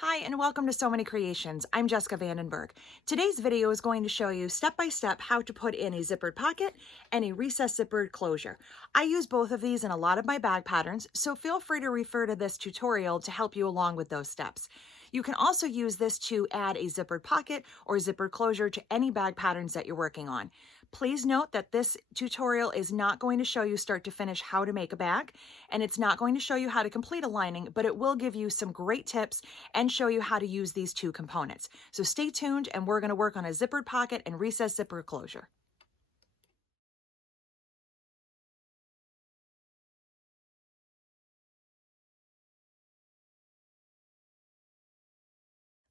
Hi, and welcome to So Many Creations. I'm Jessica Vandenberg. Today's video is going to show you step by step how to put in a zippered pocket and a recessed zippered closure. I use both of these in a lot of my bag patterns, so feel free to refer to this tutorial to help you along with those steps. You can also use this to add a zippered pocket or zippered closure to any bag patterns that you're working on. Please note that this tutorial is not going to show you start to finish how to make a bag, and it's not going to show you how to complete a lining, but it will give you some great tips and show you how to use these two components. So stay tuned, and we're going to work on a zippered pocket and recessed zipper closure.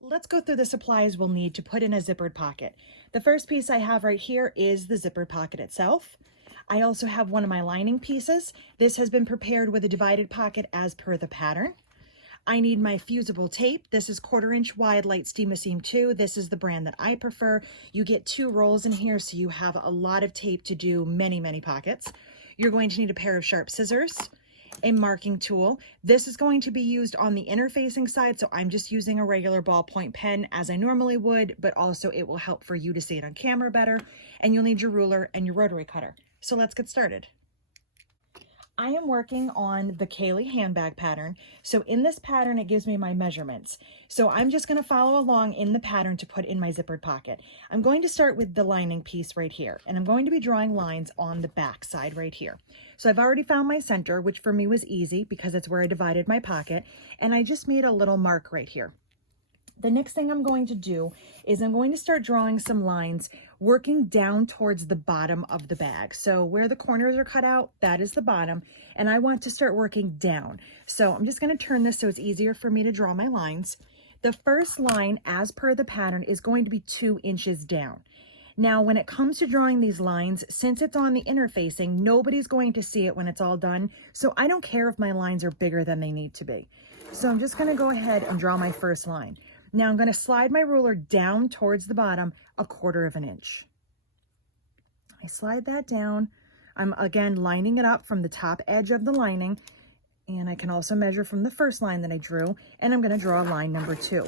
Let's go through the supplies we'll need to put in a zippered pocket. The first piece I have right here is the zippered pocket itself. I also have one of my lining pieces. This has been prepared with a divided pocket as per the pattern. I need my fusible tape. This is 1/4 inch wide light Steam-A-Seam 2. This is the brand that I prefer. You get 2 rolls in here, so you have a lot of tape to do many pockets. You're going to need a pair of sharp scissors, a marking tool. This is going to be used on the interfacing side, so I'm just using a regular ballpoint pen as I normally would, but also it will help for you to see it on camera better. And you'll need your ruler and your rotary cutter. So let's get started. I am working on the Cailey Handbag pattern. So in this pattern, it gives me my measurements. So I'm just going to follow along in the pattern to put in my zippered pocket. I'm going to start with the lining piece right here, and I'm going to be drawing lines on the back side right here. So I've already found my center, which for me was easy because it's where I divided my pocket, and I just made a little mark right here. The next thing I'm going to do is I'm going to start drawing some lines working down towards the bottom of the bag. So where the corners are cut out, that is the bottom, and I want to start working down. So I'm just going to turn this so it's easier for me to draw my lines. The first line, as per the pattern, is going to be 2 inches down. Now, when it comes to drawing these lines, since it's on the interfacing, nobody's going to see it when it's all done. So I don't care if my lines are bigger than they need to be. So I'm just going to go ahead and draw my first line. Now I'm going to slide my ruler down towards the bottom 1/4 inch. I slide that down. I'm again lining it up from the top edge of the lining, and I can also measure from the first line that I drew, and I'm going to draw line number 2.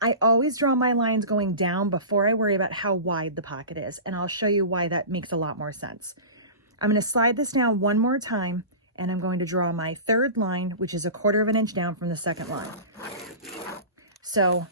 I always draw my lines going down before I worry about how wide the pocket is, and I'll show you why that makes a lot more sense. I'm going to slide this down one more time, and I'm going to draw my third line, which is 1/4 inch down from the second line.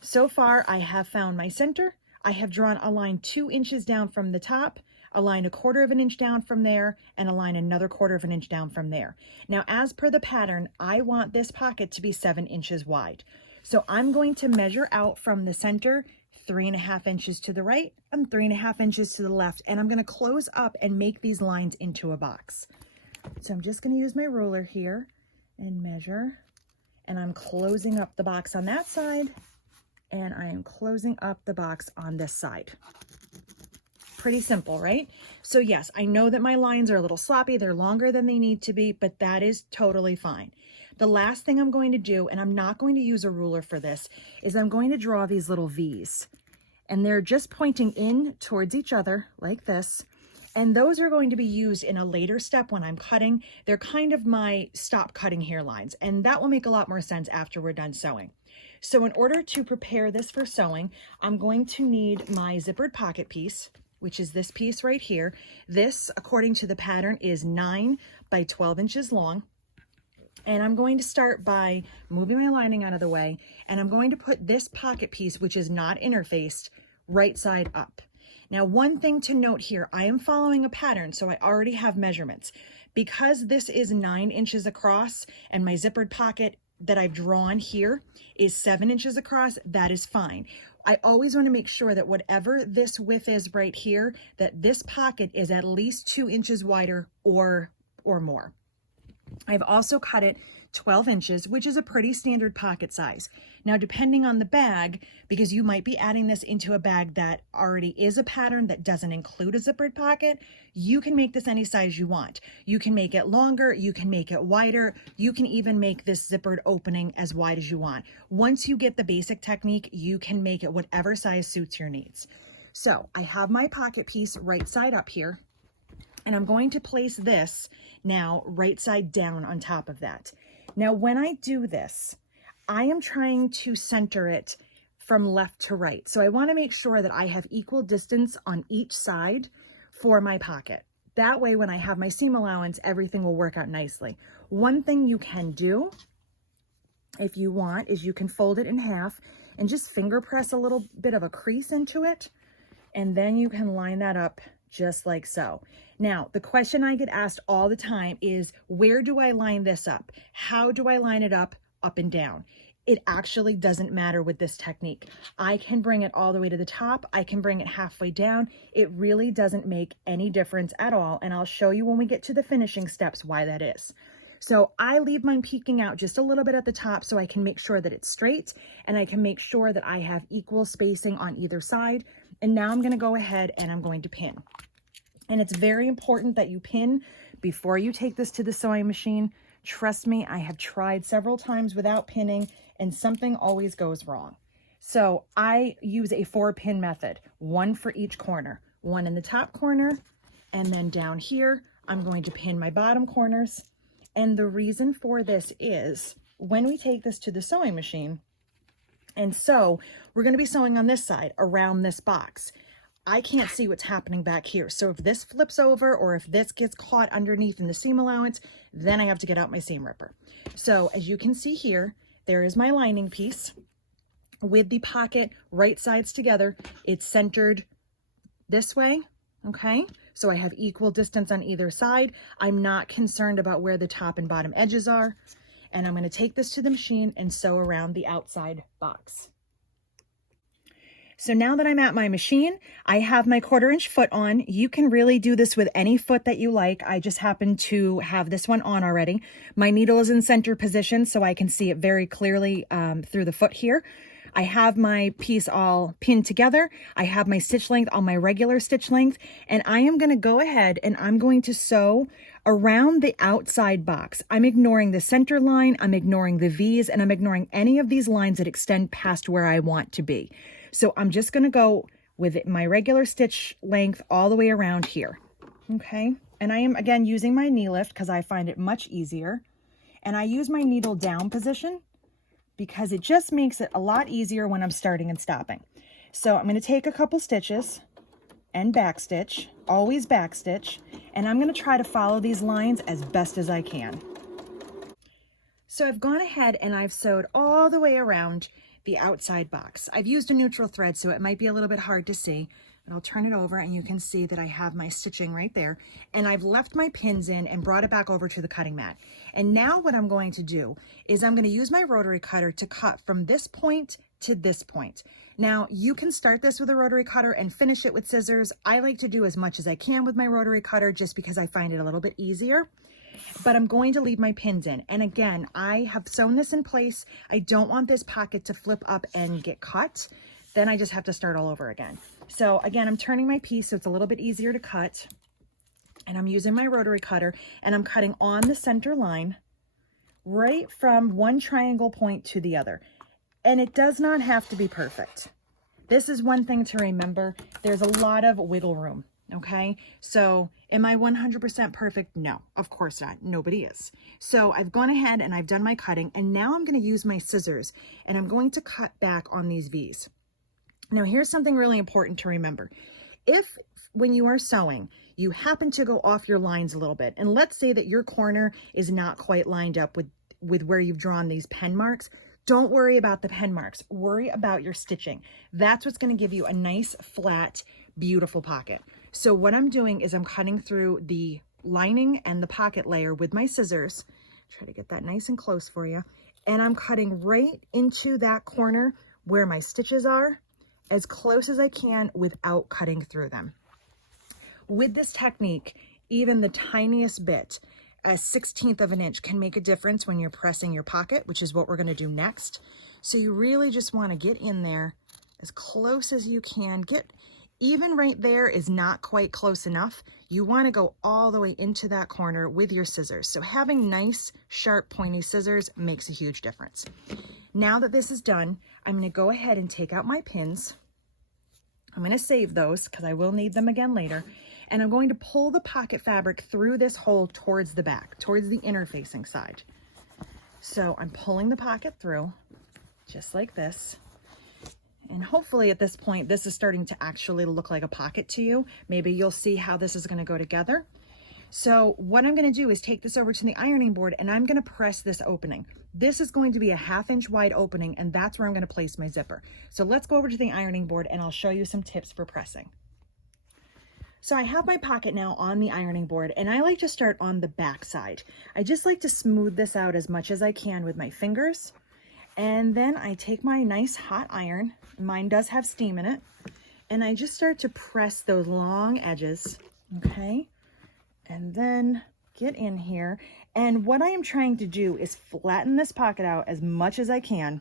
So far I have found my center. I have drawn a line 2 inches down from the top, a line 1/4 inch down from there, and a line another 1/4 inch down from there. Now, as per the pattern, I want this pocket to be 7 inches wide. So I'm going to measure out from the center 3.5 inches to the right and 3.5 inches to the left, and I'm going to close up and make these lines into a box. So I'm just going to use my ruler here and measure, and I'm closing up the box on that side, and I am closing up the box on this side. Pretty simple, right? So yes, I know that my lines are a little sloppy. They're longer than they need to be, but that is totally fine. The last thing I'm going to do, and I'm not going to use a ruler for this, is I'm going to draw these little V's. And they're just pointing in towards each other like this. And those are going to be used in a later step when I'm cutting. They're kind of my stop cutting here lines, and that will make a lot more sense after we're done sewing. So in order to prepare this for sewing, I'm going to need my zippered pocket piece, which is this piece right here. This, according to the pattern, is 9 by 12 inches long. And I'm going to start by moving my lining out of the way, and I'm going to put this pocket piece, which is not interfaced, right side up. Now, one thing to note here, I am following a pattern, so I already have measurements. Because this is 9 inches across and my zippered pocket that I've drawn here is 7 inches across, that is fine. I always want to make sure that whatever this width is right here, that this pocket is at least 2 inches wider or more. I've also cut it 12 inches, which is a pretty standard pocket size. Now, depending on the bag, because you might be adding this into a bag that already is a pattern that doesn't include a zippered pocket, you can make this any size you want. You can make it longer, you can make it wider, you can even make this zippered opening as wide as you want. Once you get the basic technique, you can make it whatever size suits your needs. So I have my pocket piece right side up here, and I'm going to place this now right side down on top of that. Now, when I do this, I am trying to center it from left to right. So I want to make sure that I have equal distance on each side for my pocket. That way, when I have my seam allowance, everything will work out nicely. One thing you can do, if you want, is you can fold it in half and just finger press a little bit of a crease into it. And then you can line that up just like so. Now, the question I get asked all the time is, where do I line this up? How do I line it up and down? It actually doesn't matter with this technique. I can bring it all the way to the top. I can bring it halfway down. It really doesn't make any difference at all. And I'll show you when we get to the finishing steps why that is. So I leave mine peeking out just a little bit at the top so I can make sure that it's straight and I can make sure that I have equal spacing on either side. And now I'm going to go ahead and I'm going to pin. And it's very important that you pin before you take this to the sewing machine. Trust me, I have tried several times without pinning and something always goes wrong. So I use a 4-pin method, one for each corner, one in the top corner, and then down here, I'm going to pin my bottom corners. And the reason for this is when we take this to the sewing machine, and so we're going to be sewing on this side around this box. I can't see what's happening back here. So if this flips over or if this gets caught underneath in the seam allowance, then I have to get out my seam ripper. So as you can see here, there is my lining piece with the pocket right sides together. It's centered this way, okay? So I have equal distance on either side. I'm not concerned about where the top and bottom edges are. And I'm going to take this to the machine and sew around the outside box. So now that I'm at my machine, I have my 1/4-inch foot on. You can really do this with any foot that you like. I just happen to have this one on already. My needle is in center position so I can see it very clearly through the foot here. I have my piece all pinned together. I have my stitch length on my regular stitch length, and I am going to go ahead and I'm going to sew around the outside box. I'm ignoring the center line, I'm ignoring the V's, and I'm ignoring any of these lines that extend past where I want to be. So I'm just going to go with my regular stitch length all the way around here. Okay. And I am again using my knee lift because I find it much easier. And I use my needle down position because it just makes it a lot easier when I'm starting and stopping. So I'm going to take a couple stitches and back stitch, always back stitch, and I'm going to try to follow these lines as best as I can. So I've gone ahead and I've sewed all the way around the outside box. I've used a neutral thread, so it might be a little bit hard to see, but I'll turn it over and you can see that I have my stitching right there. And I've left my pins in and brought it back over to the cutting mat. And now what I'm going to do is I'm going to use my rotary cutter to cut from this point to this point. Now you can start this with a rotary cutter and finish it with scissors. I like to do as much as I can with my rotary cutter just because I find it a little bit easier. But I'm going to leave my pins in. And again, I have sewn this in place. I don't want this pocket to flip up and get cut. Then I just have to start all over again. So again, I'm turning my piece so it's a little bit easier to cut. And I'm using my rotary cutter and I'm cutting on the center line right from one triangle point to the other. And it does not have to be perfect. This is one thing to remember. There's a lot of wiggle room. Okay, so am I 100% perfect? No, of course not. Nobody is. So I've gone ahead and I've done my cutting, and now I'm going to use my scissors and I'm going to cut back on these V's. Now here's something really important to remember. If when you are sewing, you happen to go off your lines a little bit, and let's say that your corner is not quite lined up with where you've drawn these pen marks, don't worry about the pen marks. Worry about your stitching. That's what's going to give you a nice, flat, beautiful pocket. So what I'm doing is I'm cutting through the lining and the pocket layer with my scissors. Try to get that nice and close for you. And I'm cutting right into that corner where my stitches are, as close as I can without cutting through them. With this technique, even the tiniest bit, a 1/16 of an inch, can make a difference when you're pressing your pocket, which is what we're going to do next. So you really just want to get in there as close as you can. Even right there is not quite close enough. You want to go all the way into that corner with your scissors. So having nice, sharp, pointy scissors makes a huge difference. Now that this is done, I'm going to go ahead and take out my pins. I'm going to save those because I will need them again later. And I'm going to pull the pocket fabric through this hole towards the back, towards the inner facing side. So I'm pulling the pocket through. just like this. And hopefully at this point, this is starting to actually look like a pocket to you. Maybe you'll see how this is gonna go together. So what I'm gonna do is take this over to the ironing board and I'm gonna press this opening. This is going to be a 1/2 inch wide opening and that's where I'm gonna place my zipper. So let's go over to the ironing board and I'll show you some tips for pressing. So I have my pocket now on the ironing board and I like to start on the back side. I just like to smooth this out as much as I can with my fingers. And then I take my nice hot iron, mine does have steam in it, and I just start to press those long edges, okay? And then get in here. And what I am trying to do is flatten this pocket out as much as I can,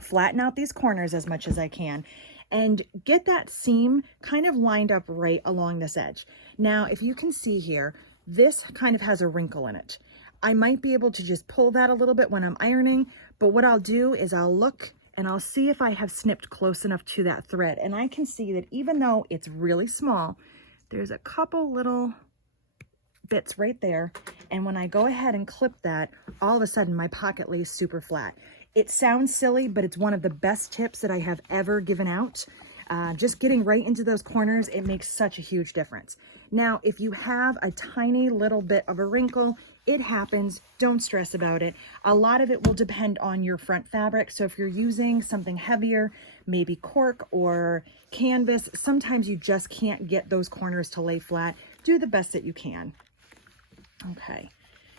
flatten out these corners as much as I can, and get that seam kind of lined up right along this edge. Now, if you can see here, this kind of has a wrinkle in it. I might be able to just pull that a little bit when I'm ironing, but what I'll do is I'll look and I'll see if I have snipped close enough to that thread. And I can see that even though it's really small, there's a couple little bits right there. And when I go ahead and clip that, all of a sudden my pocket lays super flat. It sounds silly, but it's one of the best tips that I have ever given out. Just getting right into those corners, it makes such a huge difference. Now, if you have a tiny little bit of a wrinkle, it happens. Don't stress about it. A lot of it will depend on your front fabric. So if you're using something heavier, maybe cork or canvas, sometimes you just can't get those corners to lay flat. Do the best that you can. Okay,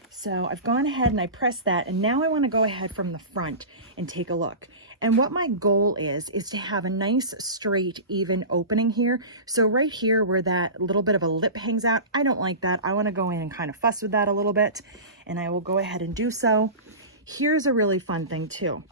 so I've gone ahead and I pressed that, and now I want to go ahead from the front and take a look. And what my goal is to have a nice straight even opening here. So right here where that little bit of a lip hangs out, I don't like that. I want to go in and kind of fuss with that a little bit, and I will go ahead and do so. Here's a really fun thing too.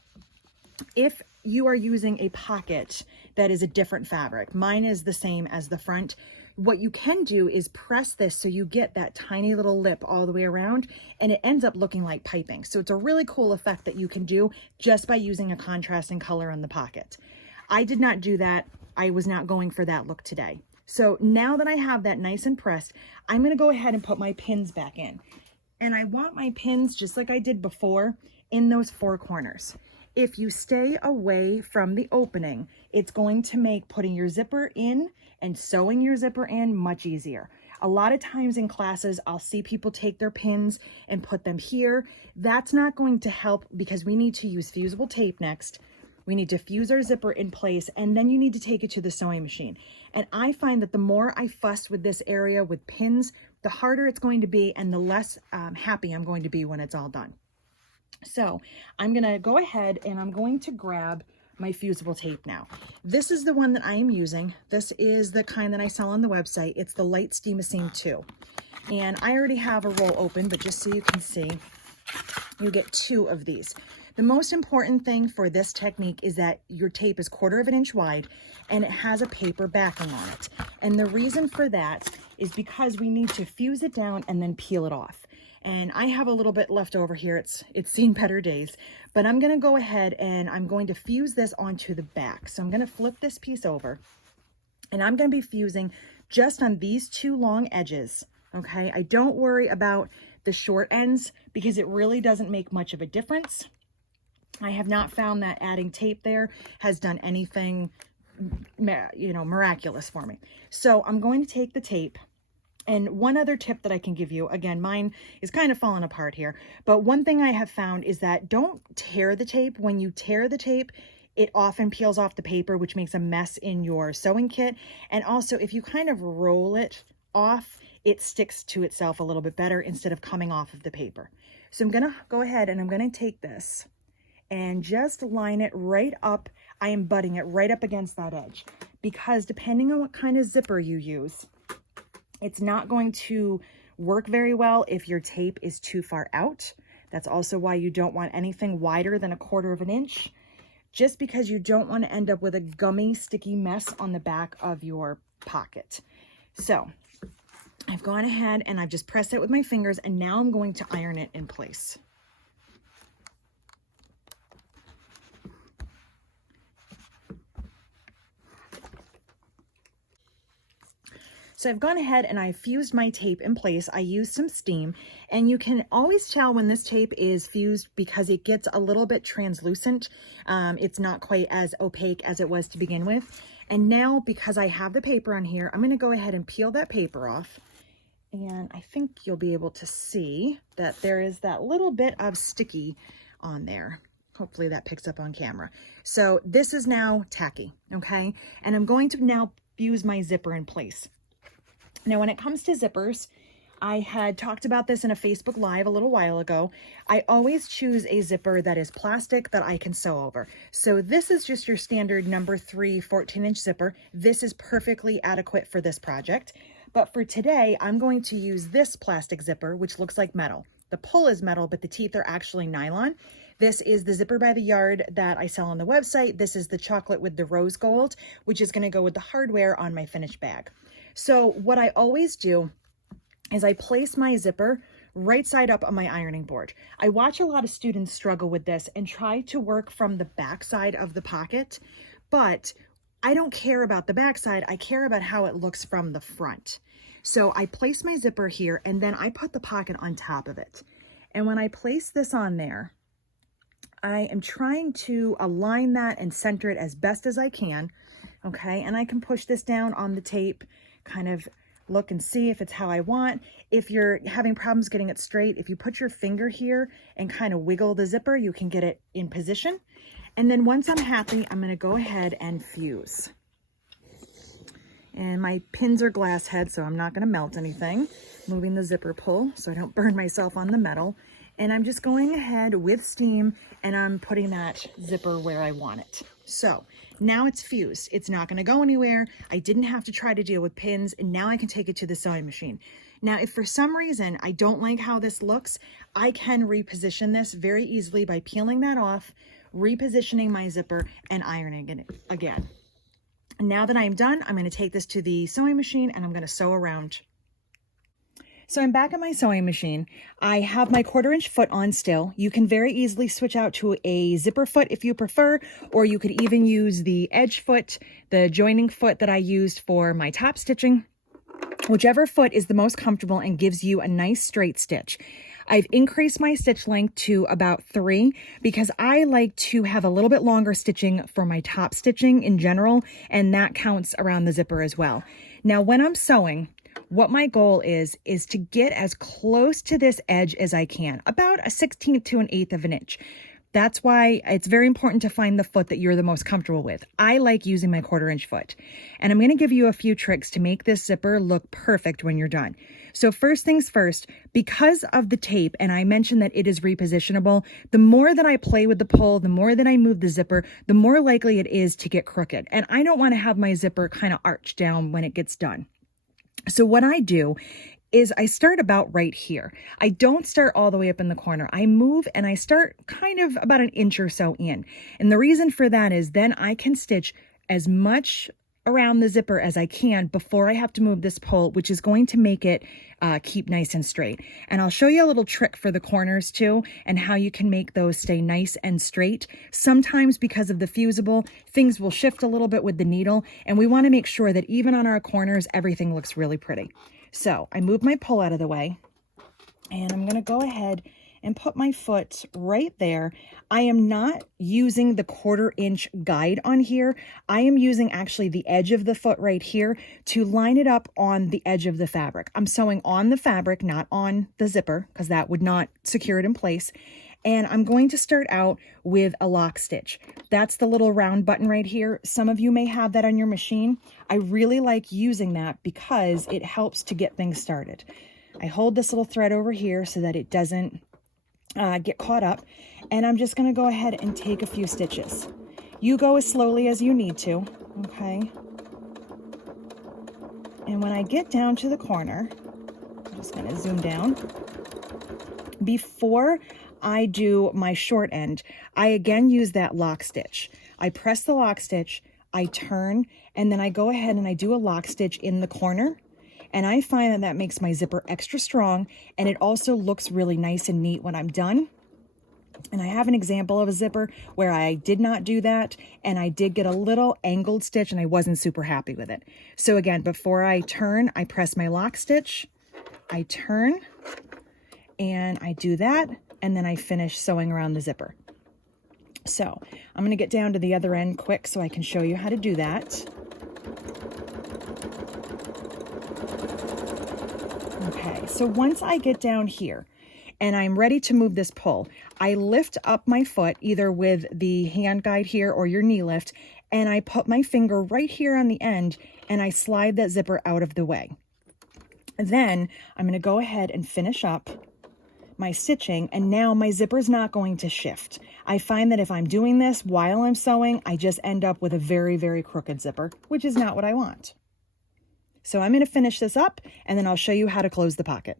If you are using a pocket that is a different fabric, mine is the same as the front, what you can do is press this so you get that tiny little lip all the way around and it ends up looking like piping. So it's a really cool effect that you can do just by using a contrasting color on the pocket. I did not do that. I was not going for that look today. So now that I have that nice and pressed, I'm going to go ahead and put my pins back in. And I want my pins, just like I did before, in those 4 corners. If you stay away from the opening, it's going to make putting your zipper in and sewing your zipper in much easier. A lot of times in classes, I'll see people take their pins and put them here. That's not going to help because we need to use fusible tape next. We need to fuse our zipper in place, and then you need to take it to the sewing machine. And I find that the more I fuss with this area with pins, the harder it's going to be and the less happy I'm going to be when it's all done. So I'm going to go ahead and I'm going to grab my fusible tape now. This is the one that I am using. This is the kind that I sell on the website. It's the Light Steamocene 2. And I already have a roll open, but just so you can see, you get 2 of these. The most important thing for this technique is that your tape is 1/4 inch wide and it has a paper backing on it. And the reason for that is because we need to fuse it down and then peel it off. And I have a little bit left over here. It's seen better days, but I'm going to go ahead and I'm going to fuse this onto the back. So I'm going to flip this piece over and I'm going to be fusing just on these 2 long edges. Okay. I don't worry about the short ends because it really doesn't make much of a difference. I have not found that adding tape there has done anything, miraculous for me. So I'm going to take the tape. And one other tip that I can give you, again, mine is kind of falling apart here, but one thing I have found is that don't tear the tape. When you tear the tape, it often peels off the paper, which makes a mess in your sewing kit. And also, if you kind of roll it off, it sticks to itself a little bit better instead of coming off of the paper. So I'm going to go ahead and I'm going to take this and just line it right up. I am butting it right up against that edge because depending on what kind of zipper you use, it's not going to work very well if your tape is too far out. That's also why you don't want anything wider than 1/4 inch, just because you don't want to end up with a gummy, sticky mess on the back of your pocket. So I've gone ahead and I've just pressed it with my fingers, and now I'm going to iron it in place. So I've gone ahead and I've fused my tape in place. I used some steam, and you can always tell when this tape is fused because it gets a little bit translucent. It's not quite as opaque as it was to begin with. And now, because I have the paper on here, I'm going to go ahead and peel that paper off. And I think you'll be able to see that there is that little bit of sticky on there. Hopefully that picks up on camera. So this is now tacky, okay? And I'm going to now fuse my zipper in place. Now, when it comes to zippers, I had talked about this in a Facebook Live a little while ago. I always choose a zipper that is plastic that I can sew over. So this is just your standard number 3 14-inch zipper. This is perfectly adequate for this project. But for today, I'm going to use this plastic zipper, which looks like metal. The pull is metal, but the teeth are actually nylon. This is the zipper by the yard that I sell on the website. This is the chocolate with the rose gold, which is going to go with the hardware on my finished bag. So what I always do is I place my zipper right side up on my ironing board. I watch a lot of students struggle with this and try to work from the back side of the pocket, but I don't care about the back side. I care about how it looks from the front. So I place my zipper here, and then I put the pocket on top of it. And when I place this on there, I am trying to align that and center it as best as I can, okay? And I can push this down on the tape, kind of look and see if it's how I want. If you're having problems getting it straight, if you put your finger here and kind of wiggle the zipper, you can get it in position. And then once I'm happy, I'm gonna go ahead and fuse. And my pins are glass head, so I'm not gonna melt anything. Moving the zipper pull so I don't burn myself on the metal. And I'm just going ahead with steam and I'm putting that zipper where I want it. So now it's fused. It's not going to go anywhere. I didn't have to try to deal with pins, and now I can take it to the sewing machine. Now, if for some reason I don't like how this looks, I can reposition this very easily by peeling that off, repositioning my zipper, and ironing it again. Now that I'm done, I'm going to take this to the sewing machine and I'm going to sew around. So I'm back at my sewing machine. I have my 1/4-inch foot on still. You can very easily switch out to a zipper foot if you prefer, or you could even use the edge foot, the joining foot that I used for my top stitching. Whichever foot is the most comfortable and gives you a nice straight stitch. I've increased my stitch length to about 3 because I like to have a little bit longer stitching for my top stitching in general, and that counts around the zipper as well. Now, when I'm sewing, what my goal is to get as close to this edge as I can, about a 1/16 to 1/8 of an inch. That's why it's very important to find the foot that you're the most comfortable with. I like using my 1/4-inch foot. And I'm going to give you a few tricks to make this zipper look perfect when you're done. So first things first, because of the tape, and I mentioned that it is repositionable, the more that I play with the pull, the more that I move the zipper, the more likely it is to get crooked. And I don't want to have my zipper kind of arch down when it gets done. So what I do is I start about right here. I don't start all the way up in the corner. I move and I start kind of about an inch or so in. And the reason for that is then I can stitch as much around the zipper as I can before I have to move this pull, which is going to make it keep nice and straight. And I'll show you a little trick for the corners too, and how you can make those stay nice and straight. Sometimes because of the fusible, things will shift a little bit with the needle, and we want to make sure that even on our corners, everything looks really pretty. So I move my pull out of the way, and I'm going to go ahead and put my foot right there. I am not using the 1/4-inch guide on here. I am using actually the edge of the foot right here to line it up on the edge of the fabric. I'm sewing on the fabric, not on the zipper, because that would not secure it in place. And I'm going to start out with a lock stitch. That's the little round button right here. Some of you may have that on your machine. I really like using that because it helps to get things started. I hold this little thread over here so that it doesn't get caught up, and I'm just going to go ahead and take a few stitches. You go as slowly as you need to, okay? And when I get down to the corner, I'm just going to zoom down. Before I do my short end, I again use that lock stitch. I press the lock stitch, I turn, and then I go ahead and I do a lock stitch in the corner. And I find that that makes my zipper extra strong, and it also looks really nice and neat when I'm done. And I have an example of a zipper where I did not do that, and I did get a little angled stitch, and I wasn't super happy with it. So again, before I turn, I press my lock stitch, I turn, and I do that, and then I finish sewing around the zipper. So I'm going to get down to the other end quick so I can show you how to do that. Okay, so once I get down here and I'm ready to move this pull, I lift up my foot either with the hand guide here or your knee lift, and I put my finger right here on the end and I slide that zipper out of the way. Then I'm going to go ahead and finish up my stitching, and now my zipper is not going to shift. I find that if I'm doing this while I'm sewing, I just end up with a very, very crooked zipper, which is not what I want. So I'm going to finish this up, and then I'll show you how to close the pocket.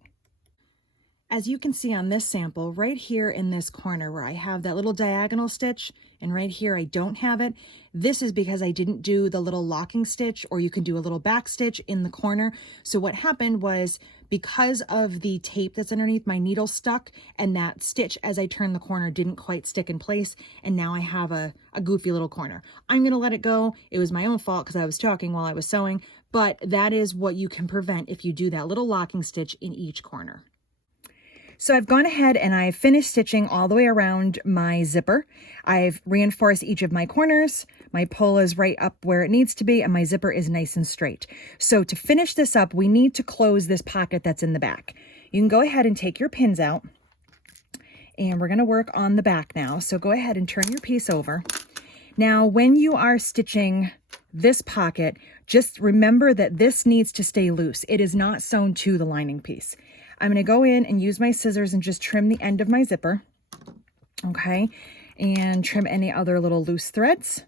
As you can see on this sample, right here in this corner where I have that little diagonal stitch, and right here I don't have it, this is because I didn't do the little locking stitch, or you can do a little back stitch in the corner. So what happened was, because of the tape that's underneath, my needle stuck, and that stitch as I turned the corner didn't quite stick in place, and now I have a goofy little corner. I'm going to let it go. It was my own fault because I was talking while I was sewing, but that is what you can prevent if you do that little locking stitch in each corner. So I've gone ahead and I've finished stitching all the way around my zipper. I've reinforced each of my corners. My pull is right up where it needs to be, and my zipper is nice and straight. So to finish this up, we need to close this pocket that's in the back. You can go ahead and take your pins out, and we're going to work on the back now. So go ahead and turn your piece over. Now, when you are stitching this pocket, just remember that this needs to stay loose. It is not sewn to the lining piece. I'm going to go in and use my scissors and just trim the end of my zipper, okay, and trim any other little loose threads.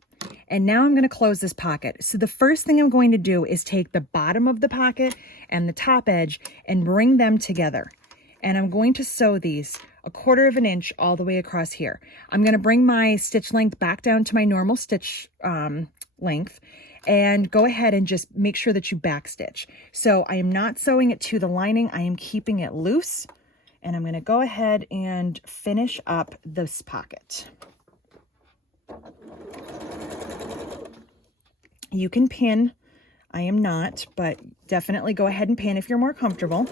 And now I'm going to close this pocket. So the first thing I'm going to do is take the bottom of the pocket and the top edge and bring them together. And I'm going to sew these 1/4 inch all the way across here. I'm going to bring my stitch length back down to my normal stitch length, and go ahead and just make sure that you back stitch. So I am not sewing it to the lining. I am keeping it loose, and I'm going to go ahead and finish up this pocket. You can pin. I am not, but definitely go ahead and pin if you're more comfortable.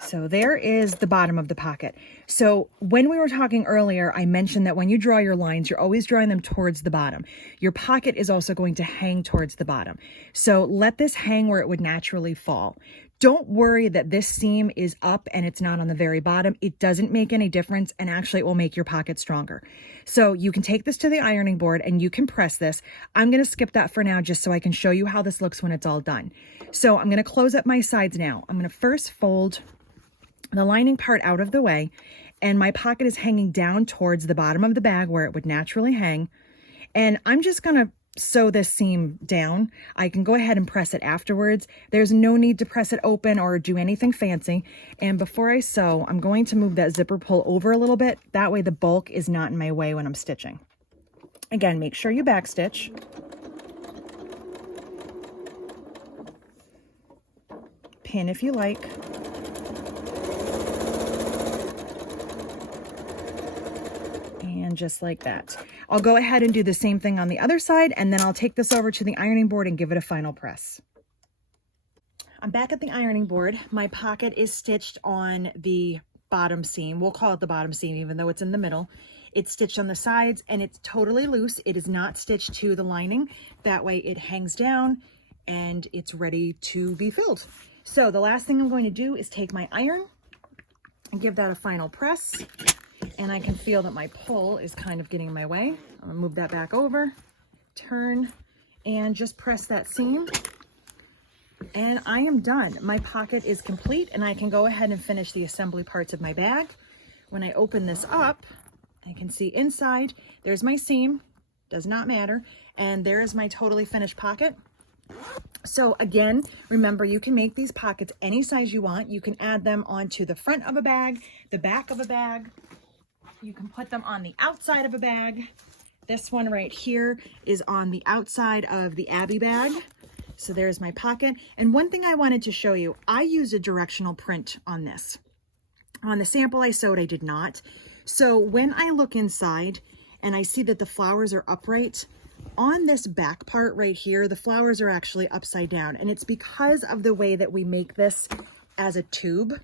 So there is the bottom of the pocket. So when we were talking earlier, I mentioned that when you draw your lines, you're always drawing them towards the bottom. Your pocket is also going to hang towards the bottom. So let this hang where it would naturally fall. Don't worry that this seam is up and it's not on the very bottom. It doesn't make any difference, and actually it will make your pocket stronger. So you can take this to the ironing board and you can press this. I'm going to skip that for now just so I can show you how this looks when it's all done. So I'm going to close up my sides now. I'm going to first fold the lining part out of the way, and my pocket is hanging down towards the bottom of the bag where it would naturally hang. And I'm just going to sew this seam down. I can go ahead and press it afterwards. There's no need to press it open or do anything fancy. And before I sew, I'm going to move that zipper pull over a little bit. That way the bulk is not in my way when I'm stitching. Again, make sure you back stitch. Pin if you like. And just like that. I'll go ahead and do the same thing on the other side, and then I'll take this over to the ironing board and give it a final press. I'm back at the ironing board. My pocket is stitched on the bottom seam. We'll call it the bottom seam even though it's in the middle. It's stitched on the sides and it's totally loose. It is not stitched to the lining. That way it hangs down and it's ready to be filled. So the last thing I'm going to do is take my iron and give that a final press. And I can feel that my pull is kind of getting in my way. I'm gonna move that back over, turn, and just press that seam. And I am done. My pocket is complete, and I can go ahead and finish the assembly parts of my bag. When I open this up, I can see inside, there's my seam, does not matter, and there's my totally finished pocket. So again, remember, you can make these pockets any size you want. You can add them onto the front of a bag, the back of a bag. You can put them on the outside of a bag. This one right here is on the outside of the Abby bag. So there's my pocket. And one thing I wanted to show you, I use a directional print on this. On the sample I sewed, I did not. So when I look inside and I see that the flowers are upright, on this back part right here, the flowers are actually upside down. And it's because of the way that we make this as a tube.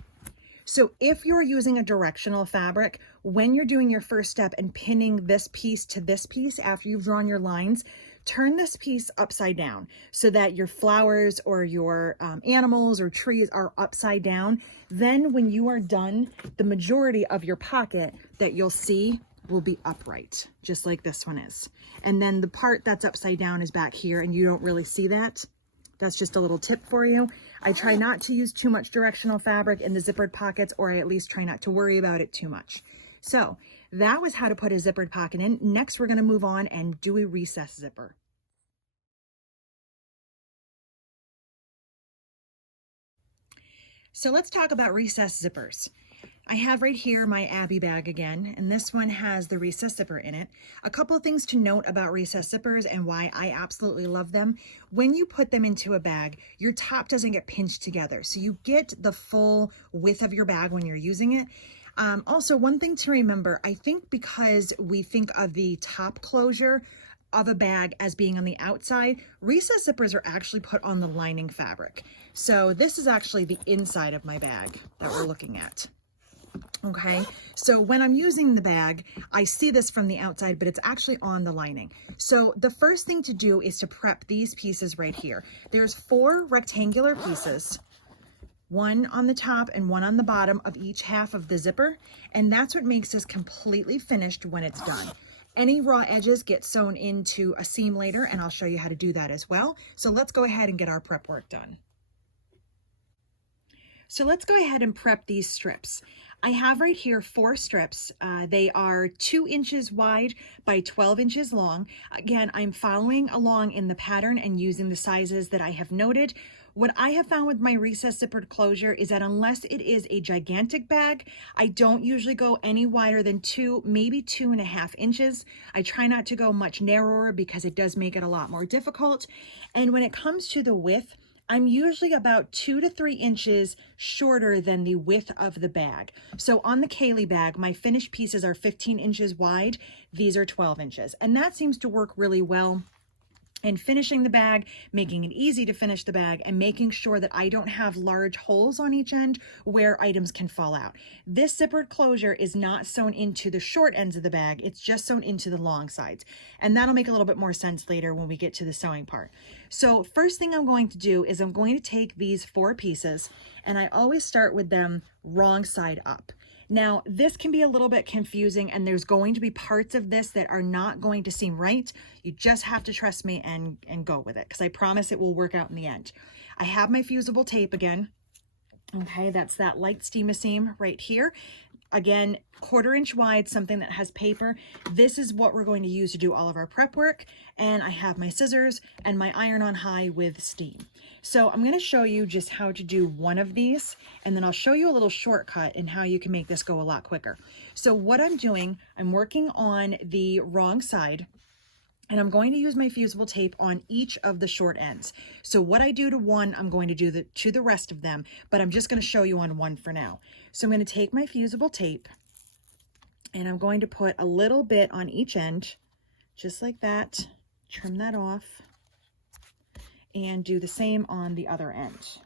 So if you're using a directional fabric, when you're doing your first step and pinning this piece to this piece after you've drawn your lines, turn this piece upside down so that your flowers or your animals or trees are upside down. Then when you are done, the majority of your pocket that you'll see will be upright, just like this one is. And then the part that's upside down is back here and you don't really see that. That's just a little tip for you. I try not to use too much directional fabric in the zippered pockets, or I at least try not to worry about it too much. So that was how to put a zippered pocket in. Next, we're gonna move on and do a recess zipper. So let's talk about recess zippers. I have right here my Abby bag again, and this one has the recess zipper in it. A couple of things to note about recess zippers and why I absolutely love them. When you put them into a bag, your top doesn't get pinched together, so you get the full width of your bag when you're using it. Also, one thing to remember, I think because we think of the top closure of a bag as being on the outside, recess zippers are actually put on the lining fabric. So this is actually the inside of my bag that we're looking at. Okay, so when I'm using the bag, I see this from the outside, but it's actually on the lining. So the first thing to do is to prep these pieces right here. There's 4 rectangular pieces, one on the top and one on the bottom of each half of the zipper, and that's what makes this completely finished when it's done. Any raw edges get sewn into a seam later, and I'll show you how to do that as well. So let's go ahead and get our prep work done. So let's go ahead and prep these strips. I have right here 4 strips. They are 2 inches wide by 12 inches long. Again, I'm following along in the pattern and using the sizes that I have noted. What I have found with my recess zippered closure is that unless it is a gigantic bag, I don't usually go any wider than 2, maybe 2.5 inches. I try not to go much narrower because it does make it a lot more difficult. And when it comes to the width, I'm usually about 2 to 3 inches shorter than the width of the bag. So on the Cailey bag, my finished pieces are 15 inches wide. These are 12 inches. And that seems to work really well in finishing the bag, making it easy to finish the bag, and making sure that I don't have large holes on each end where items can fall out. This zippered closure is not sewn into the short ends of the bag, it's just sewn into the long sides. And that'll make a little bit more sense later when we get to the sewing part. So first thing I'm going to do is I'm going to take these 4 pieces, and I always start with them wrong side up. Now, this can be a little bit confusing, and there's going to be parts of this that are not going to seem right. You just have to trust me and go with it, because I promise it will work out in the end. I have my fusible tape again. Okay, that's that light steam-a-seam right here. Again, 1/4 inch wide, something that has paper. This is what we're going to use to do all of our prep work. And I have my scissors and my iron on high with steam. So I'm going to show you just how to do one of these, and then I'll show you a little shortcut in how you can make this go a lot quicker. So what I'm doing, I'm working on the wrong side, and I'm going to use my fusible tape on each of the short ends. So what I do to one, I'm going to do to the rest of them, but I'm just going to show you on one for now. So I'm going to take my fusible tape, and I'm going to put a little bit on each end, just like that, trim that off, and do the same on the other end.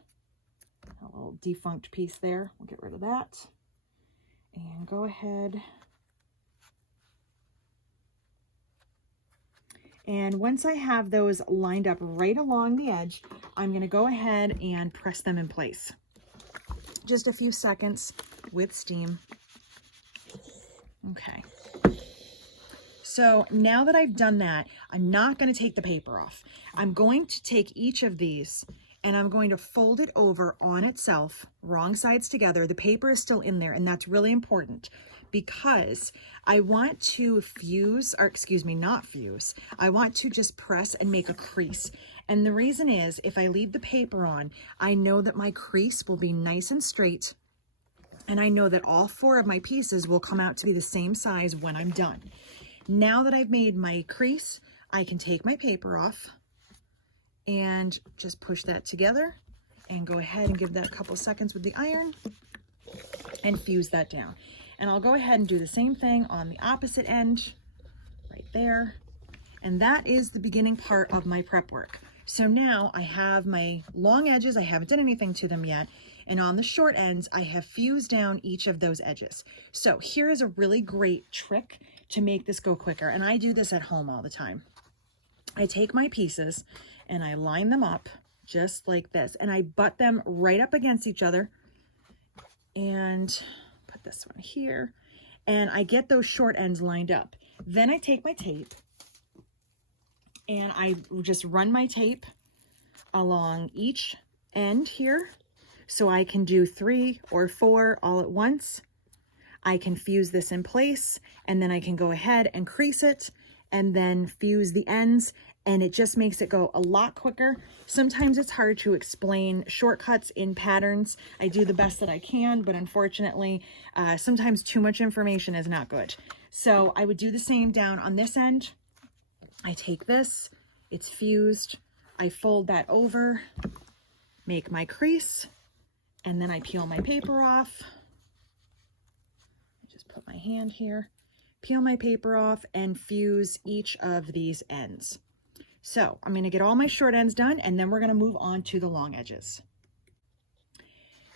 A little defunct piece there, we'll get rid of that. And go ahead. And once I have those lined up right along the edge, I'm going to go ahead and press them in place. Just a few seconds with steam. Okay. So now that I've done that, I'm not going to take the paper off. I'm going to take each of these and I'm going to fold it over on itself, wrong sides together. The paper is still in there, and that's really important because I want to I want to just press and make a crease. And the reason is, if I leave the paper on, I know that my crease will be nice and straight, and I know that all 4 of my pieces will come out to be the same size when I'm done. Now that I've made my crease, I can take my paper off, and just push that together and go ahead and give that a couple seconds with the iron and fuse that down. And I'll go ahead and do the same thing on the opposite end right there. And that is the beginning part of my prep work. So now I have my long edges, I haven't done anything to them yet. And on the short ends, I have fused down each of those edges. So here is a really great trick to make this go quicker. And I do this at home all the time. I take my pieces and I line them up just like this. And I butt them right up against each other. And put this one here. And I get those short ends lined up. Then I take my tape and I just run my tape along each end here. So I can do 3 or 4 all at once. I can fuse this in place and then I can go ahead and crease it and then fuse the ends, and it just makes it go a lot quicker. Sometimes it's hard to explain shortcuts in patterns. I do the best that I can, but unfortunately, sometimes too much information is not good. So I would do the same down on this end. I take this, it's fused, I fold that over, make my crease, and then I peel my paper off. Just put my hand here, peel my paper off, and fuse each of these ends. So I'm going to get all my short ends done, and then we're going to move on to the long edges.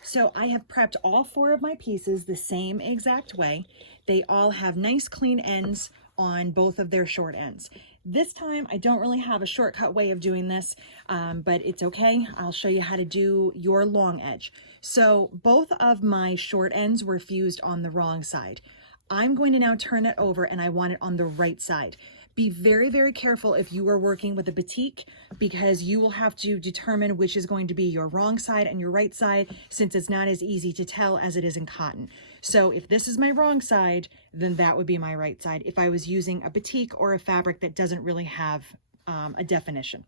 So I have prepped all 4 of my pieces the same exact way. They all have nice clean ends on both of their short ends. This time I don't really have a shortcut way of doing this, but it's okay. I'll show you how to do your long edge. So both of my short ends were fused on the wrong side. I'm going to now turn it over and I want it on the right side. Be very, very careful if you are working with a batik, because you will have to determine which is going to be your wrong side and your right side, since it's not as easy to tell as it is in cotton. So if this is my wrong side, then that would be my right side if I was using a batik or a fabric that doesn't really have a definition.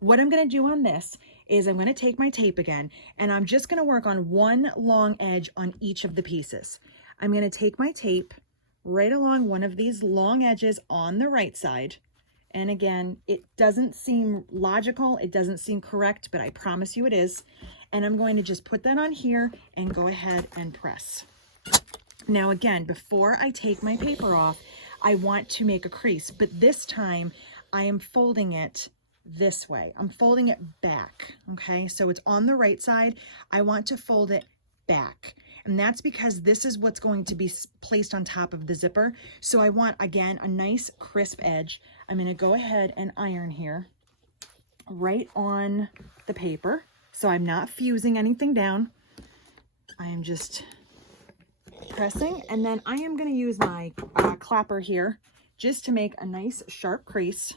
What I'm going to do on this is I'm going to take my tape again, and I'm just going to work on one long edge on each of the pieces. I'm going to take my tape right along one of these long edges on the right side. And again, it doesn't seem logical, it doesn't seem correct, but I promise you it is. And I'm going to just put that on here and go ahead and press. Now again, before I take my paper off, I want to make a crease, but this time I am folding it this way. I'm folding it back, okay? So it's on the right side. I want to fold it back. And that's because this is what's going to be placed on top of the zipper. So I want, again, a nice crisp edge. I'm going to go ahead and iron here right on the paper. So I'm not fusing anything down. I am just pressing, and then I am going to use my clapper here just to make a nice sharp crease.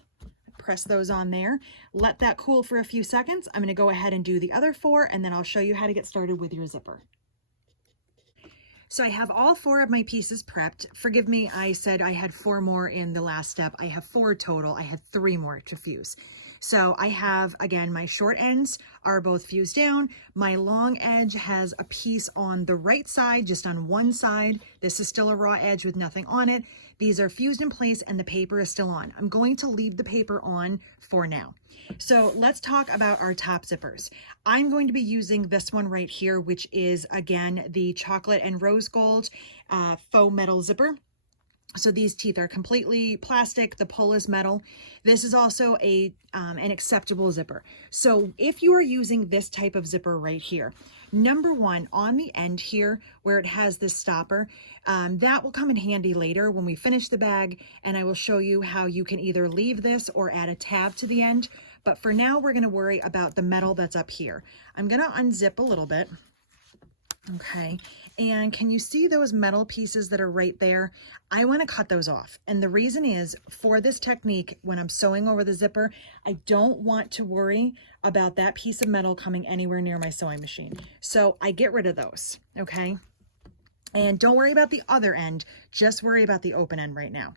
Press those on there. Let that cool for a few seconds. I'm going to go ahead and do the other 4, and then I'll show you how to get started with your zipper. So I have all 4 of my pieces prepped. Forgive me, I said I had 4 more in the last step. I have 4 total. I had 3 more to fuse. So I have, again, my short ends are both fused down. My long edge has a piece on the right side, just on one side. This is still a raw edge with nothing on it. These are fused in place and the paper is still on. I'm going to leave the paper on for now. So let's talk about our top zippers. I'm going to be using this one right here, which is, again, the chocolate and rose gold faux metal zipper. So these teeth are completely plastic. The pull is metal. This is also an acceptable zipper. So if you are using this type of zipper right here, number one, on the end here where it has this stopper, that will come in handy later when we finish the bag, and I will show you how you can either leave this or add a tab to the end. But for now, we're going to worry about the metal that's up here. I'm going to unzip a little bit. Okay, and can you see those metal pieces that are right there? I want to cut those off. And the reason is, for this technique, when I'm sewing over the zipper, I don't want to worry about that piece of metal coming anywhere near my sewing machine. So I get rid of those, okay? And don't worry about the other end, just worry about the open end right now.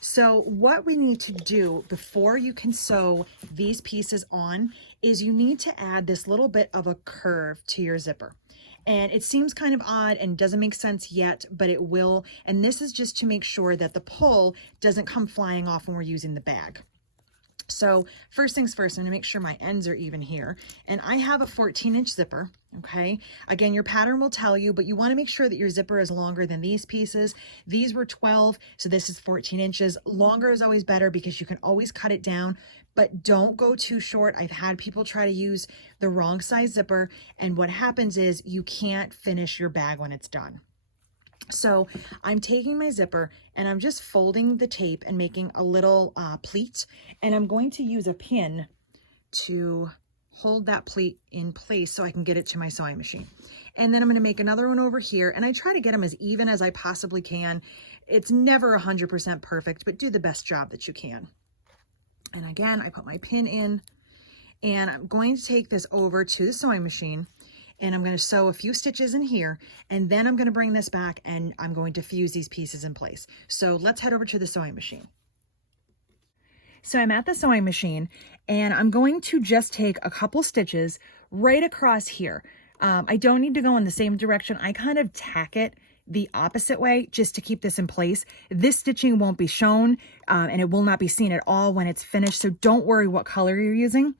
So what we need to do before you can sew these pieces on is you need to add this little bit of a curve to your zipper. And it seems kind of odd and doesn't make sense yet, but it will. And this is just to make sure that the pull doesn't come flying off when we're using the bag. So first things first, I'm gonna make sure my ends are even here. And I have a 14-inch zipper, okay? Again, your pattern will tell you, but you wanna make sure that your zipper is longer than these pieces. These were 12, so this is 14 inches. Longer is always better because you can always cut it down, but don't go too short. I've had people try to use the wrong size zipper, and what happens is you can't finish your bag when it's done. So I'm taking my zipper and I'm just folding the tape and making a little pleat, and I'm going to use a pin to hold that pleat in place so I can get it to my sewing machine. And then I'm going to make another one over here, and I try to get them as even as I possibly can. It's never 100% perfect, but do the best job that you can. And again, I put my pin in, and I'm going to take this over to the sewing machine, and I'm going to sew a few stitches in here, and then I'm going to bring this back and I'm going to fuse these pieces in place. So let's head over to the sewing machine. So I'm at the sewing machine, and I'm going to just take a couple stitches right across here. I don't need to go in the same direction. I kind of tack it the opposite way just to keep this in place. This stitching won't be shown and it will not be seen at all when it's finished. So don't worry what color you're using.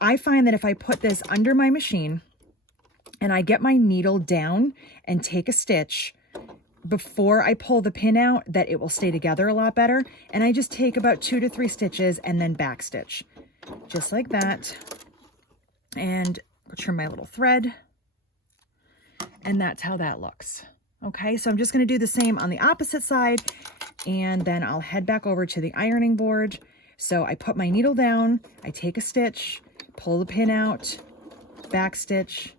I find that if I put this under my machine and I get my needle down and take a stitch before I pull the pin out, that it will stay together a lot better. And I just take about 2 to 3 stitches and then back stitch, just like that. And trim my little thread. And that's how that looks. Okay, so I'm just gonna do the same on the opposite side, and then I'll head back over to the ironing board. So I put my needle down, I take a stitch, pull the pin out, back stitch,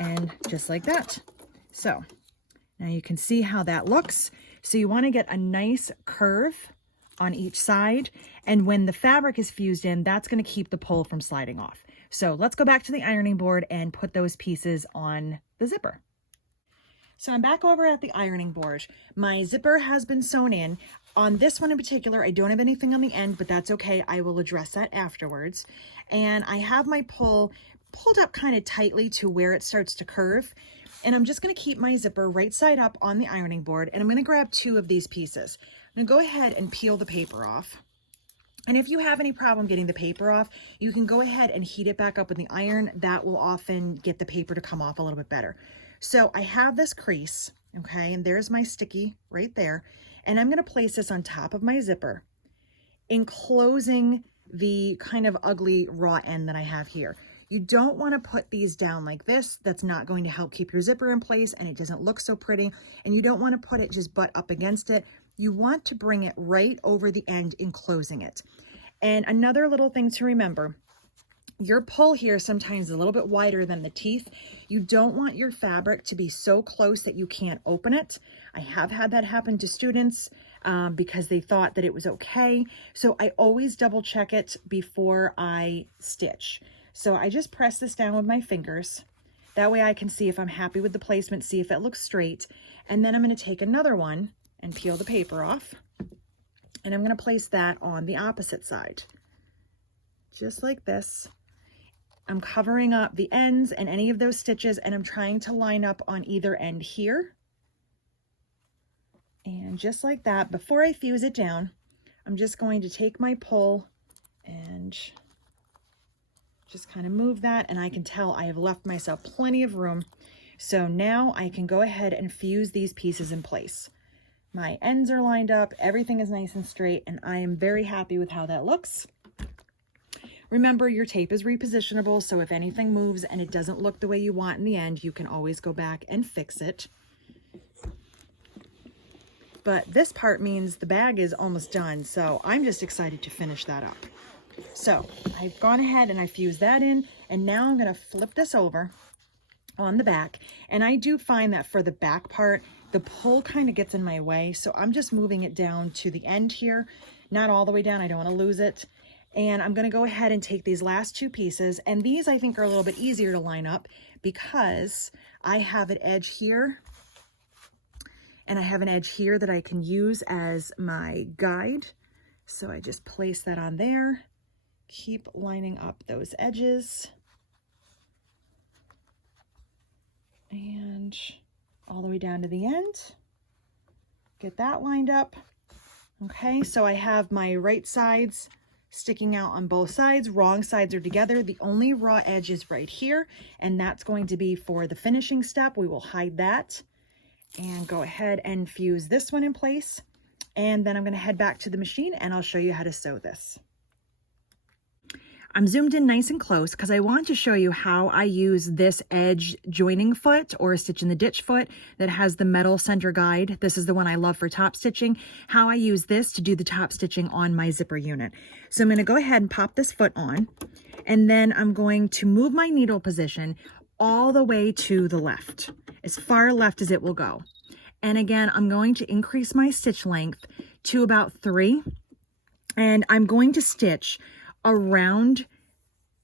and just like that. So now you can see how that looks. So you want to get a nice curve on each side, and when the fabric is fused in, that's going to keep the pull from sliding off. So let's go back to the ironing board and put those pieces on the zipper. So I'm back over at the ironing board. My zipper has been sewn in. On this one in particular, I don't have anything on the end, but that's okay. I will address that afterwards. And I have my pull pulled up kind of tightly to where it starts to curve. And I'm just going to keep my zipper right side up on the ironing board, and I'm going to grab 2 of these pieces. I'm going to go ahead and peel the paper off. And if you have any problem getting the paper off, you can go ahead and heat it back up with the iron. That will often get the paper to come off a little bit better. So I have this crease, okay, and there's my sticky right there. And I'm going to place this on top of my zipper, enclosing the kind of ugly raw end that I have here. You don't want to put these down like this. That's not going to help keep your zipper in place, and it doesn't look so pretty. And you don't want to put it just butt up against it. You want to bring it right over the end, enclosing it. And another little thing to remember, your pull here sometimes is a little bit wider than the teeth. You don't want your fabric to be so close that you can't open it. I have had that happen to students because they thought that it was okay. So I always double check it before I stitch. So I just press this down with my fingers. That way I can see if I'm happy with the placement, see if it looks straight. And then I'm going to take another one and peel the paper off. And I'm going to place that on the opposite side. Just like this. I'm covering up the ends and any of those stitches, and I'm trying to line up on either end here. And just like that, before I fuse it down, I'm just going to take my pull and just kind of move that, and I can tell I have left myself plenty of room. So now I can go ahead and fuse these pieces in place. My ends are lined up, everything is nice and straight, and I am very happy with how that looks. Remember, your tape is repositionable, so if anything moves and it doesn't look the way you want in the end, you can always go back and fix it. But this part means the bag is almost done, so I'm just excited to finish that up. So I've gone ahead and I fused that in, and now I'm going to flip this over on the back. And I do find that for the back part, the pull kind of gets in my way. So I'm just moving it down to the end here, not all the way down. I don't want to lose it. And I'm going to go ahead and take these last 2 pieces. And these I think are a little bit easier to line up because I have an edge here and I have an edge here that I can use as my guide. So I just place that on there. Keep lining up those edges. And all the way down to the end. Get that lined up. Okay, so I have my right sides sticking out on both sides. Wrong sides are together. The only raw edge is right here, and that's going to be for the finishing step. We will hide that and go ahead and fuse this one in place. And then I'm going to head back to the machine and I'll show you how to sew this. I'm zoomed in nice and close because I want to show you how I use this edge joining foot or stitch in the ditch foot that has the metal center guide. This is the one I love for top stitching, how I use this to do the top stitching on my zipper unit. So I'm going to go ahead and pop this foot on, and then I'm going to move my needle position all the way to the left, as far left as it will go. And again, I'm going to increase my stitch length to about 3, and I'm going to stitch around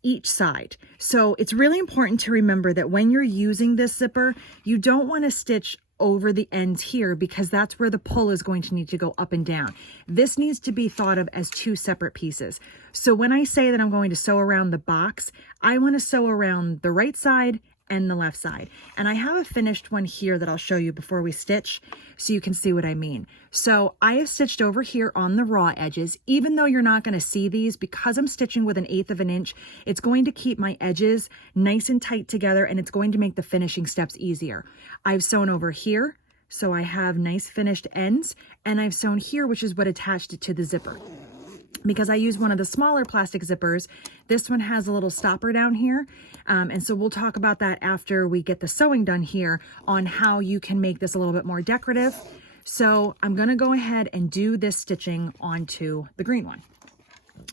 each side. So it's really important to remember that when you're using this zipper, you don't want to stitch over the ends here because that's where the pull is going to need to go up and down. This needs to be thought of as 2 separate pieces. So when I say that I'm going to sew around the box, I want to sew around the right side and the left side. And I have a finished one here that I'll show you before we stitch so you can see what I mean. So I have stitched over here on the raw edges. Even though you're not going to see these, because I'm stitching with 1/8 of an inch, it's going to keep my edges nice and tight together, and it's going to make the finishing steps easier. I've sewn over here, so I have nice finished ends, and I've sewn here, which is what attached it to the zipper. Because I use one of the smaller plastic zippers, this one has a little stopper down here. And so we'll talk about that after we get the sewing done here on how you can make this a little bit more decorative. So I'm going to go ahead and do this stitching onto the green one.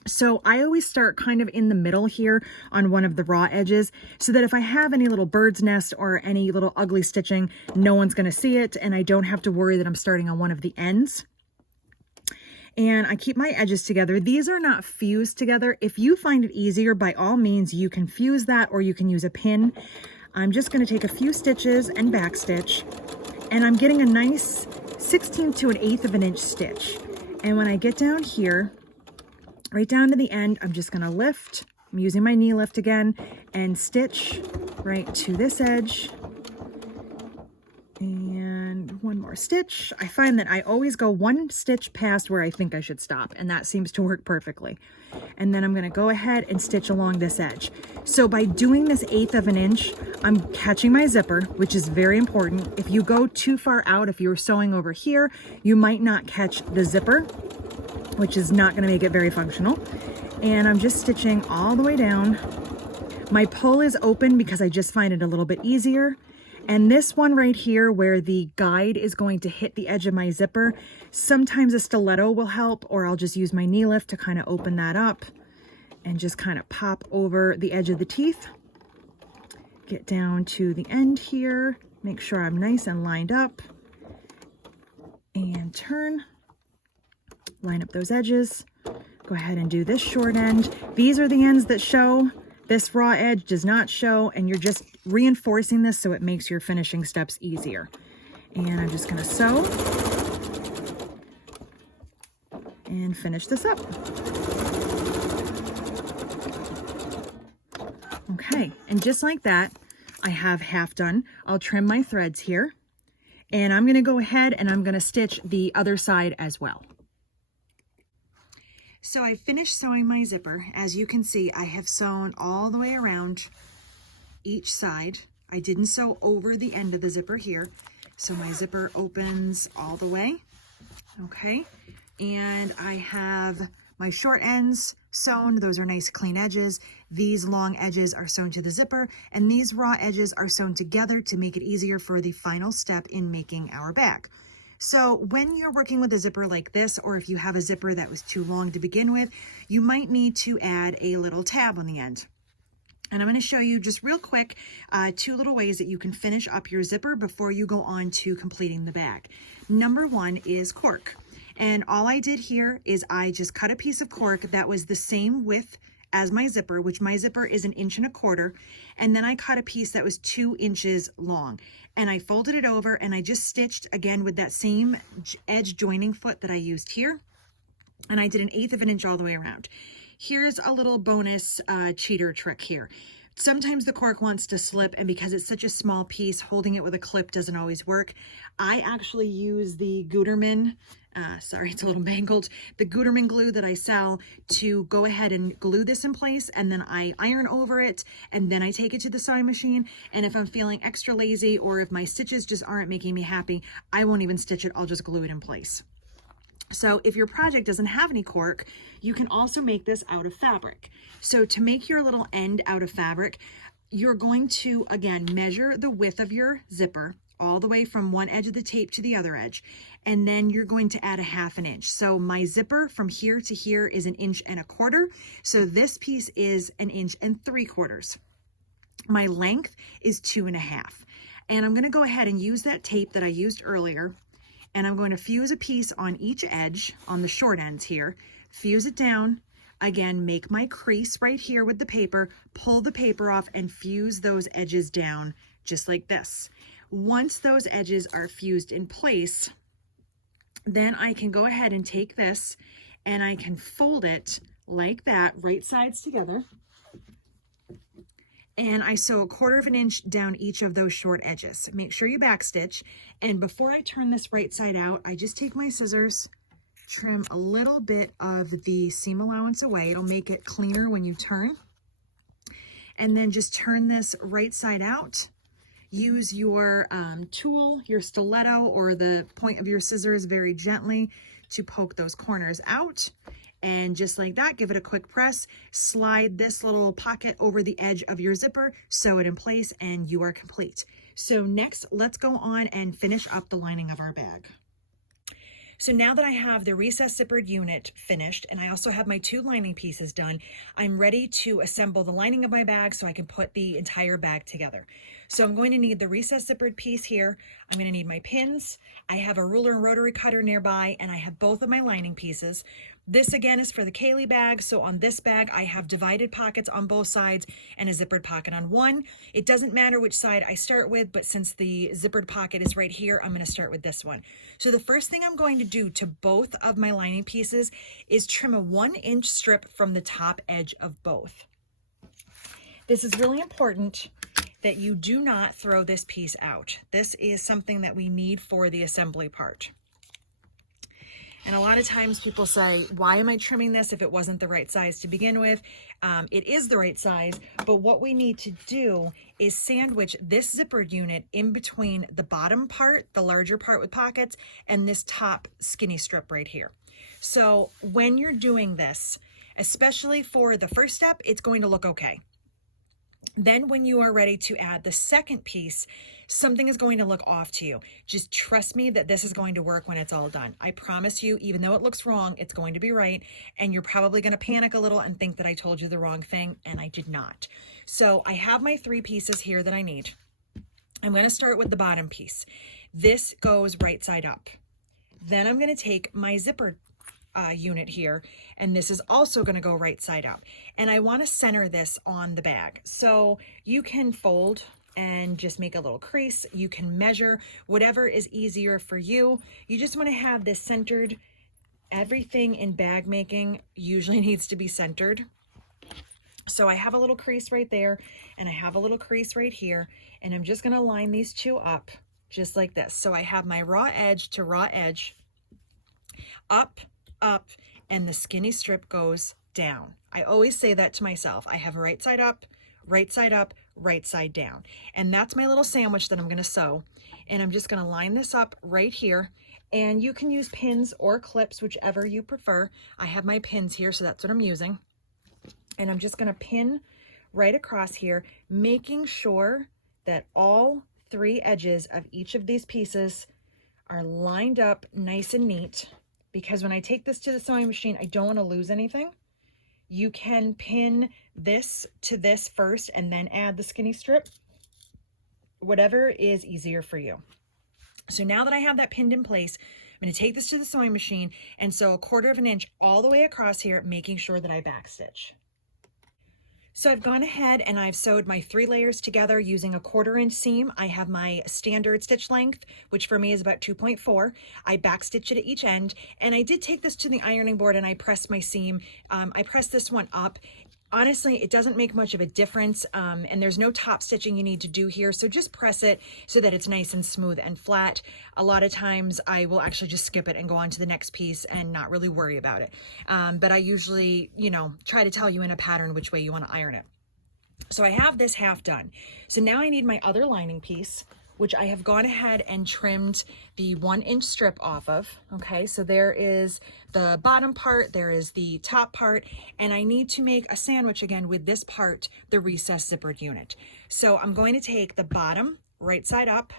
So I always start kind of in the middle here on one of the raw edges so that if I have any little bird's nest or any little ugly stitching, no one's going to see it, and I don't have to worry that I'm starting on one of the ends. And I keep my edges together. These are not fused together. If you find it easier, by all means, you can fuse that or you can use a pin. I'm just going to take a few stitches and back stitch, and I'm getting a nice 1/16 to 1/8 of an inch stitch. And when I get down here, right down to the end, I'm just going to lift. I'm using my knee lift again and stitch right to this edge. And one more stitch. I find that I always go 1 stitch past where I think I should stop, and that seems to work perfectly. And then I'm going to go ahead and stitch along this edge. So by doing this 1/8 of an inch, I'm catching my zipper, which is very important. If you go too far out, if you're sewing over here, you might not catch the zipper, which is not going to make it very functional. And I'm just stitching all the way down. My pull is open because I just find it a little bit easier. And this one right here where the guide is going to hit the edge of my zipper, sometimes a stiletto will help, or I'll just use my knee lift to kind of open that up and just kind of pop over the edge of the teeth. Get down to the end here, make sure I'm nice and lined up, and turn, line up those edges. Go ahead and do this short end. These are the ends that show. This raw edge does not show, and you're just reinforcing this so it makes your finishing steps easier. And I'm just going to sew and finish this up. Okay, and just like that, I have half done. I'll trim my threads here, and I'm going to go ahead and I'm going to stitch the other side as well. So I finished sewing my zipper. As you can see, I have sewn all the way around each side. I didn't sew over the end of the zipper here. So my zipper opens all the way. Okay. And I have my short ends sewn. Those are nice clean edges. These long edges are sewn to the zipper, and these raw edges are sewn together to make it easier for the final step in making our bag. So when you're working with a zipper like this, or if you have a zipper that was too long to begin with, you might need to add a little tab on the end. And I'm going to show you just real quick 2 little ways that you can finish up your zipper before you go on to completing the bag. Number 1 is cork. And all I did here is I just cut a piece of cork that was the same width as my zipper, which my zipper is 1 1/4 inches. And then I cut a piece that was 2 inches long. And I folded it over and I just stitched again with that same edge joining foot that I used here. And I did 1/8 of an inch all the way around. Here's a little bonus cheater trick here. Sometimes the cork wants to slip, and because it's such a small piece, holding it with a clip doesn't always work. I actually use the Gutermann, sorry, it's a little mangled, the Gutermann glue that I sell to go ahead and glue this in place, and then I iron over it, and then I take it to the sewing machine. And if I'm feeling extra lazy, or if my stitches just aren't making me happy, I won't even stitch it, I'll just glue it in place. So if your project doesn't have any cork, you can also make this out of fabric. So to make your little end out of fabric, you're going to, again, measure the width of your zipper all the way from one edge of the tape to the other edge. And then you're going to add a 1/2 inch. So my zipper from here to here is 1 1/4 inches. So this piece is 1 3/4 inches. My length is 2 1/2. And I'm going to go ahead and use that tape that I used earlier. And I'm going to fuse a piece on each edge, on the short ends here, fuse it down, again, make my crease right here with the paper, pull the paper off, and fuse those edges down just like this. Once those edges are fused in place, then I can go ahead and take this and I can fold it like that, right sides together. And I sew 1/4 inch down each of those short edges. Make sure you backstitch. And before I turn this right side out, I just take my scissors, trim a little bit of the seam allowance away. It'll make it cleaner when you turn. And then just turn this right side out. Use your tool, your stiletto, or the point of your scissors very gently to poke those corners out. And just like that, give it a quick press, slide this little pocket over the edge of your zipper, sew it in place, and you are complete. So next, let's go on and finish up the lining of our bag. So now that I have the recessed zippered unit finished, and I also have my 2 lining pieces done, I'm ready to assemble the lining of my bag so I can put the entire bag together. So I'm going to need the recessed zippered piece here. I'm going to need my pins. I have a ruler and rotary cutter nearby, and I have both of my lining pieces. This again is for the Cailey bag. So on this bag, I have divided pockets on both sides and a zippered pocket on one. It doesn't matter which side I start with, but since the zippered pocket is right here, I'm going to start with this one. So the first thing I'm going to do to both of my lining pieces is trim a 1-inch strip from the top edge of both. This is really important that you do not throw this piece out. This is something that we need for the assembly part. And a lot of times people say, why am I trimming this if it wasn't the right size to begin with? It is the right size, but what we need to do is sandwich this zippered unit in between the bottom part, the larger part with pockets, and this top skinny strip right here. So when you're doing this, especially for the first step, it's going to look okay. Then when you are ready to add the second piece, something is going to look off to you. Just trust me that this is going to work when it's all done. I promise you, even though it looks wrong, it's going to be right. And you're probably going to panic a little and think that I told you the wrong thing, and I did not. So I have my 3 pieces here that I need. I'm going to start with the bottom piece. This goes right side up. Then I'm going to take my zipper unit here, and this is also going to go right side up, and I want to center this on the bag. So you can fold and just make a little crease. You can measure, whatever is easier for you. You just want to have this centered. Everything in bag making usually needs to be centered. So I have a little crease right there, and I have a little crease right here, and I'm just going to line these 2 up just like this. So I have my raw edge to raw edge, up, and the skinny strip goes down. I always say that to myself. I have right side up, right side up, right side down. And that's my little sandwich that I'm going to sew. And I'm just going to line this up right here. And you can use pins or clips, whichever you prefer. I have my pins here, so that's what I'm using. And I'm just going to pin right across here, making sure that all 3 edges of each of these pieces are lined up nice and neat. Because when I take this to the sewing machine, I don't want to lose anything. You can pin this to this first and then add the skinny strip. Whatever is easier for you. So now that I have that pinned in place, I'm going to take this to the sewing machine and sew 1/4 inch all the way across here, making sure that I backstitch. So I've gone ahead and I've sewed my 3 layers together using a 1/4 inch seam. I have my standard stitch length, which for me is about 2.4. I backstitch it at each end, and I did take this to the ironing board and I pressed my seam. I pressed this one up. Honestly, it doesn't make much of a difference, and there's no top stitching you need to do here, so just press it so that it's nice and smooth and flat. A lot of times I will actually just skip it and go on to the next piece and not really worry about it. But I usually, you know, try to tell you in a pattern which way you want to iron it. So I have this half done. So now I need my other lining piece, which I have gone ahead and trimmed the 1-inch strip off of. Okay, so there is the bottom part, there is the top part, and I need to make a sandwich again with this part, the recessed zippered unit. So I'm going to take the bottom right side up.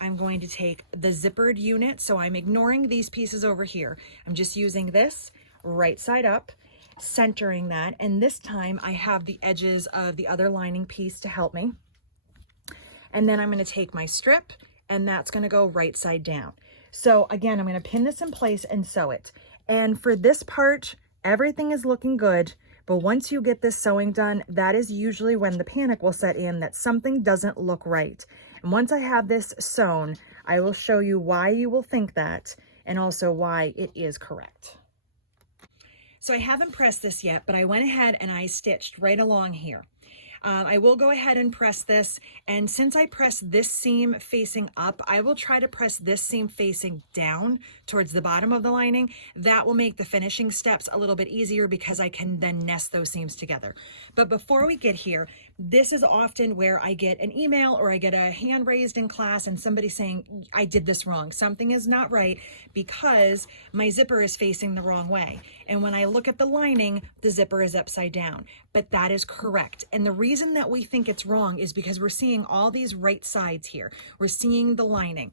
I'm going to take the zippered unit, so I'm ignoring these pieces over here. I'm just using this right side up, centering that, and this time I have the edges of the other lining piece to help me. And then I'm going to take my strip, and that's going to go right side down. So again, I'm going to pin this in place and sew it. And for this part, everything is looking good, but once you get this sewing done, that is usually when the panic will set in that something doesn't look right. And once I have this sewn, I will show you why you will think that, and also why it is correct. So I haven't pressed this yet, but I went ahead and I stitched right along here. I will go ahead and press this, and since I pressed this seam facing up, I will try to press this seam facing down towards the bottom of the lining. That will make the finishing steps a little bit easier because I can then nest those seams together. But before we get here, this is often where I get an email or I get a hand raised in class and somebody saying, I did this wrong. Something is not right because my zipper is facing the wrong way. And when I look at the lining, the zipper is upside down. But that is correct. And the reason that we think it's wrong is because we're seeing all these right sides here. We're seeing the lining.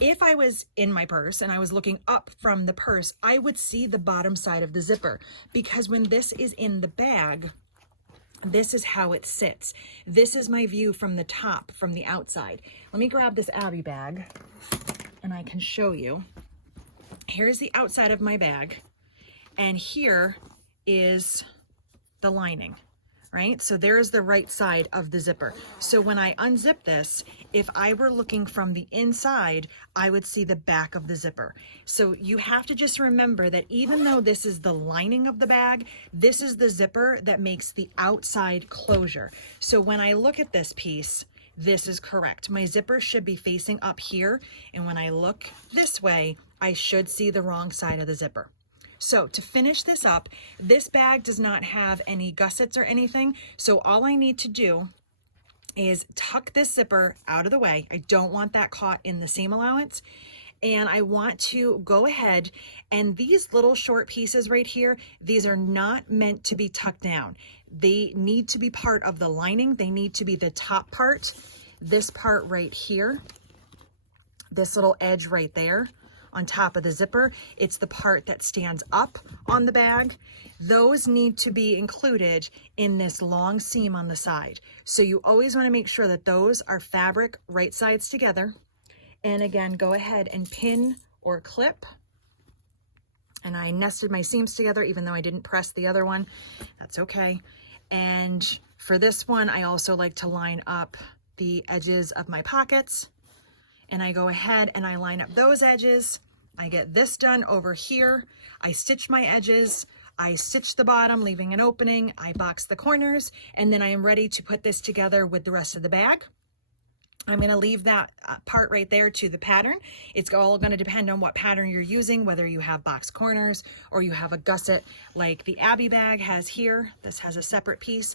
If I was in my purse and I was looking up from the purse, I would see the bottom side of the zipper, because when this is in the bag, this is how it sits. This is my view from the top, from the outside. Let me grab this Abby bag and I can show you. Here's the outside of my bag, and here is the lining, right? So there is the right side of the zipper. So when I unzip this, if I were looking from the inside, I would see the back of the zipper. So you have to just remember that even though this is the lining of the bag, this is the zipper that makes the outside closure. So when I look at this piece, this is correct. My zipper should be facing up here, and when I look this way, I should see the wrong side of the zipper. So to finish this up, this bag does not have any gussets or anything, so all I need to do is tuck this zipper out of the way. I don't want that caught in the seam allowance. And I want to go ahead, and these little short pieces right here, these are not meant to be tucked down. They need to be part of the lining. They need to be the top part. This part right here, this little edge right there on top of the zipper, it's the part that stands up on the bag. Those need to be included in this long seam on the side. So you always want to make sure that those are fabric right sides together. And again, go ahead and pin or clip. And I nested my seams together even though I didn't press the other one. That's okay. And for this one, I also like to line up the edges of my pockets. And I go ahead and I line up those edges. I get this done over here. I stitch my edges. I stitch the bottom, leaving an opening. I box the corners, and then I am ready to put this together with the rest of the bag. I'm going to leave that part right there to the pattern. It's all going to depend on what pattern you're using, whether you have box corners or you have a gusset like the Abby bag has here. This has a separate piece.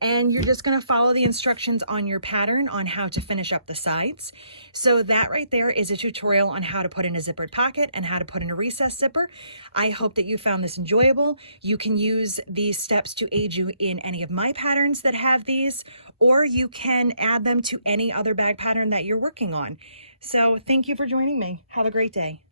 And you're just going to follow the instructions on your pattern on how to finish up the sides. So that right there is a tutorial on how to put in a zippered pocket and how to put in a recessed zipper. I hope that you found this enjoyable. You can use these steps to aid you in any of my patterns that have these, or you can add them to any other bag pattern that you're working on. So thank you for joining me. Have a great day.